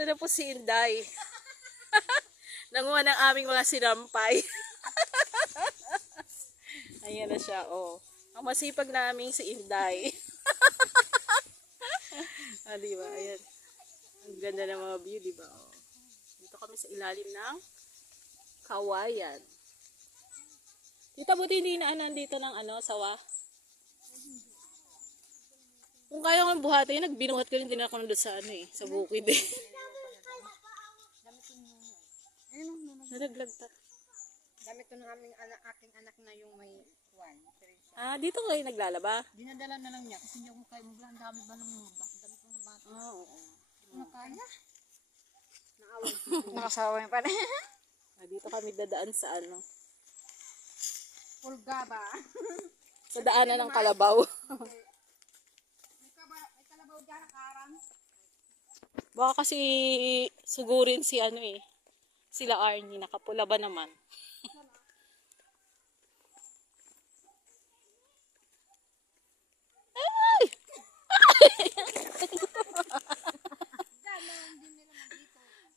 Ito na po si Inday. Nanguha ng aming mga sinampay. Ayan na siya, oh. Ang masipag naming si Inday. Ah, diba? Ayan. Ang ganda ng mga view, diba? Oh. Dito kami sa ilalim ng kawayan. Tita, buti hindi na nandito ng sawa. Kung kaya kong buhatin, nagbinuhat ko rin din ako nandun sa sa bukid eh. Nalaglag ta. Damit ko ng aking anak na yung may kuwan. Ah, dito kayo naglalaba? Dinadala na lang niya kasi hindi ako kaya magla. Ang dami ba ng mga damit ng mga bata. Ah, oo. Hindi ko na kaya. Naaway. Nakasawa yung pa na. Ah, dito kami dadaan sa Pulga ba? sa daanan ng Kalabaw. May kalabaw dyan nakarang. Baka kasi sugurin si sila Arnie, nakapula ba naman? Ay!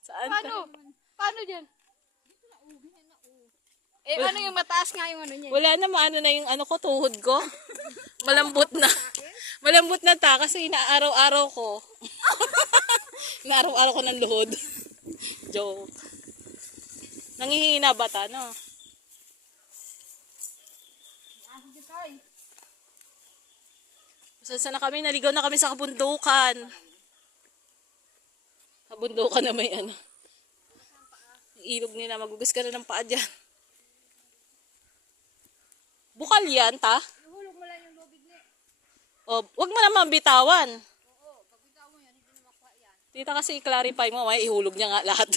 Saan? Paano dyan? Eh, ano yung mataas nga yung niya? Wala na, maano na yung ko, tuhod ko. Malambot na. Malambot na ta kasi inaaraw-araw ko. Inaaraw-araw ko ng luhod. Joke. Nangihina ba ta, no? Saan na kami? Naligaw na kami sa kabundukan. Kabundukan na may ilog nila. Magugas ka na ng paa dyan. Bukal yan, ta? Ihulog mo lang yung lubig niya. O, wag mo naman bitawan. Oo, pag bitawan mo yan, hindi mo makuha yan. Tita, kasi i-clarify mo, may ihulog niya nga lahat.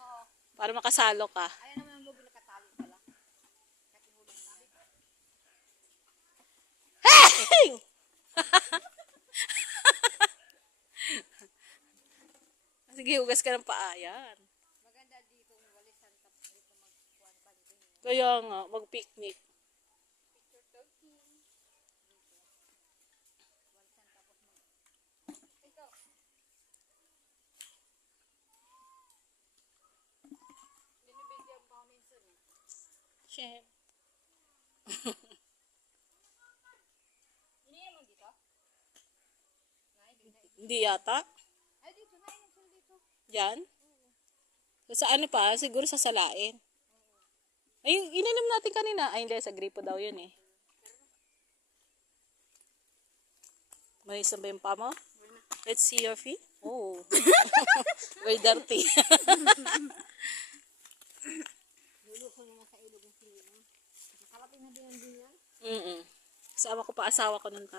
Oo. Para makasalo ka. Ayan naman ang lubig nakatali pala. Kahit ihulog mo. Hey! Sige, hugas ka ng paa. Yan. Maganda dito, walisan tapos dito magkuhan pa dito. Kaya nga, mag-picnic. Picture 13. Walisan tapos ito. Binibigyan pa minsan eh. Shem. Hindi naman dito? Hindi yata. Ay, dito na. Inom sila dito. Yan. So, sa pa? Siguro sa salain. Ay, ininom natin kanina. Ay, hindi. Sa gripo daw yun eh. May isang ba yung pa mo? Let's see your feet. Oh. Very dirty. Lulok ko naman sa ilog ng sila. Nakalapin na din yan din yan. Sama ko pa asawa ko nun ta.